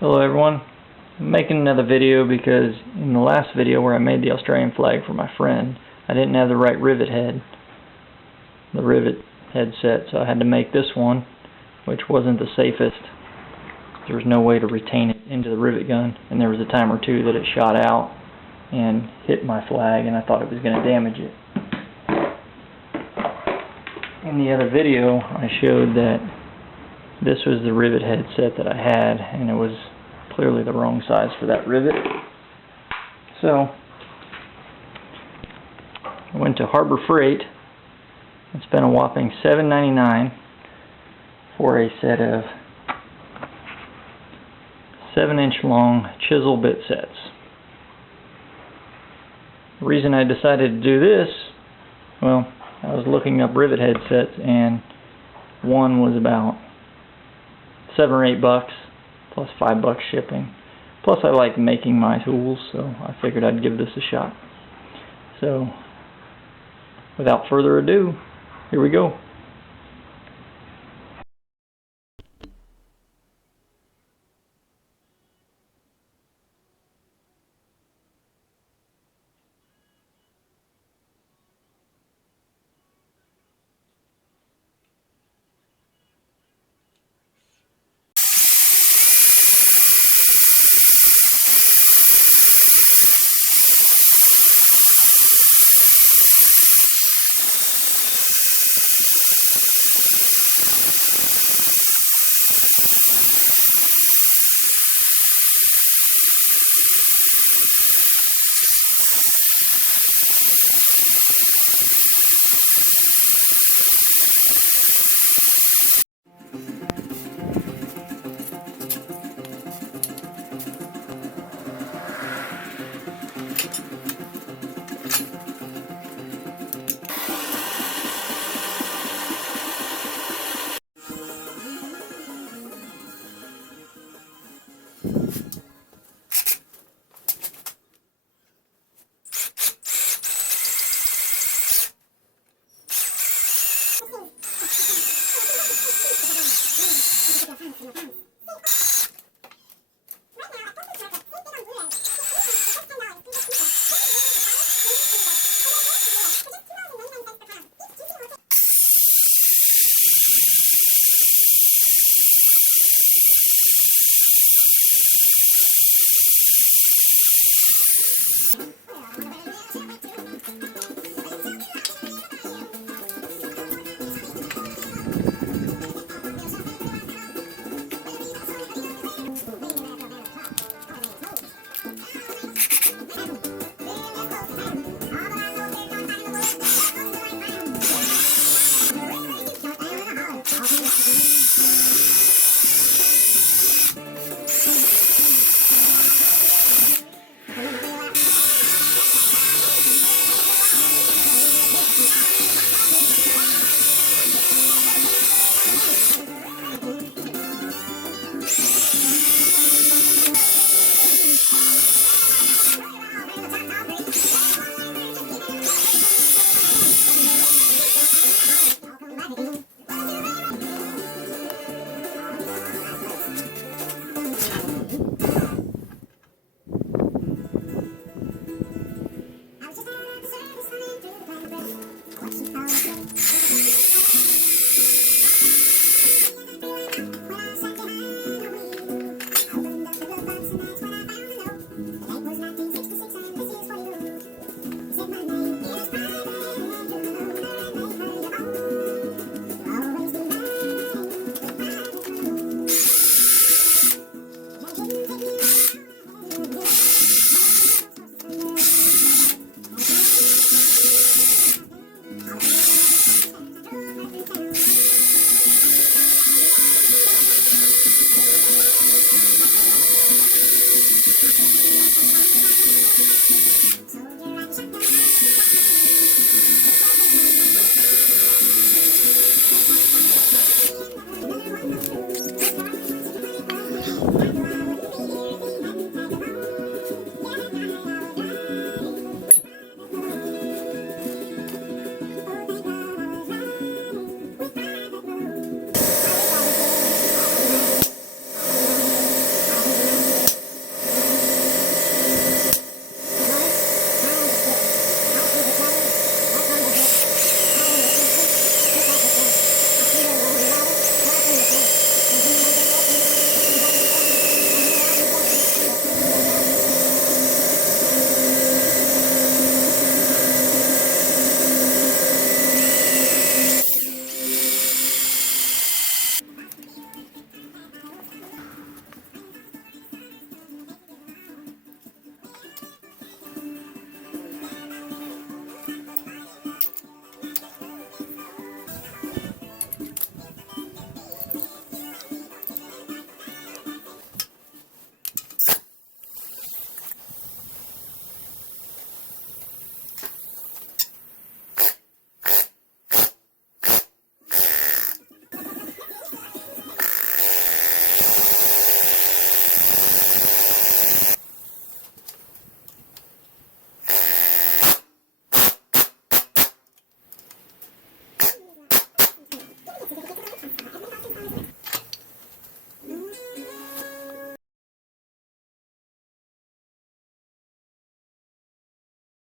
Hello everyone, I'm making another video because in the last video where I made the Australian flag for my friend, I didn't have the right rivet head, the rivet head set, so I had to make this one, which wasn't the safest. There was no way to retain it into the rivet gun, and there was a time or two that it shot out and hit my flag and I thought it was going to damage it. In the other video I showed that this was the rivet head set that I had, and it was clearly the wrong size for that rivet. So I went to Harbor Freight and spent a whopping $7.99 for a set of 7-inch long chisel bit sets. The reason I decided to do this, well, I was looking up rivet head sets and one was about $7 or $8 plus $5 shipping. Plus I like making my tools, so I figured I'd give this a shot. So without further ado, here we go.